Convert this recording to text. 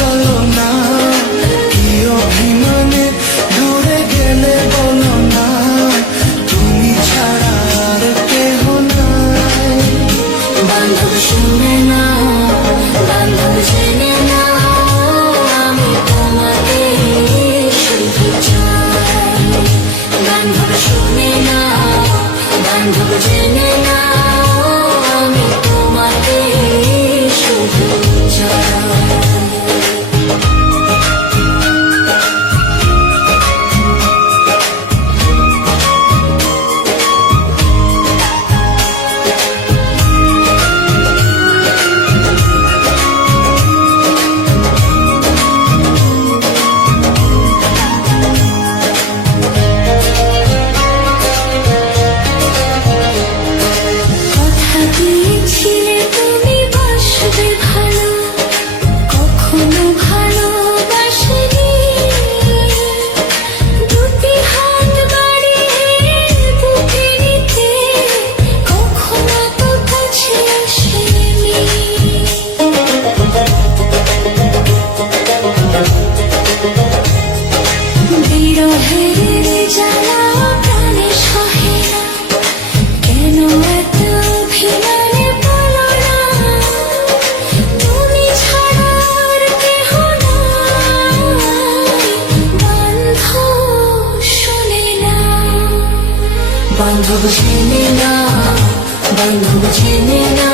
চলো না, কি অভিমানে দূরে গেলে বলো না, তুমি ছাড়া আর কেহ নাই। বান্ধব শুনে না, বান্ধব জেনে না, আমি তোমাকে শুধু চাই। বান্ধব শুনে না, বান্ধব জেনে না, আমি তোমাকে শুধু চাই। দিয়েছিলে তুমি বাসবে ভালো, কখনো ভালোবাসিনি। দুটি হাত বাড়িয়ে বুকে নিতে, কখনো তো কাছে আসেনি। বিরহের জ্বালা প্রাণে সহে না, কেন এত অভিমানে বলো না, তুমি ছাড়া আর কেহ নাই। বান্ধব শোনে না, বান্ধব জেনে না, বান্ধব জেনে না,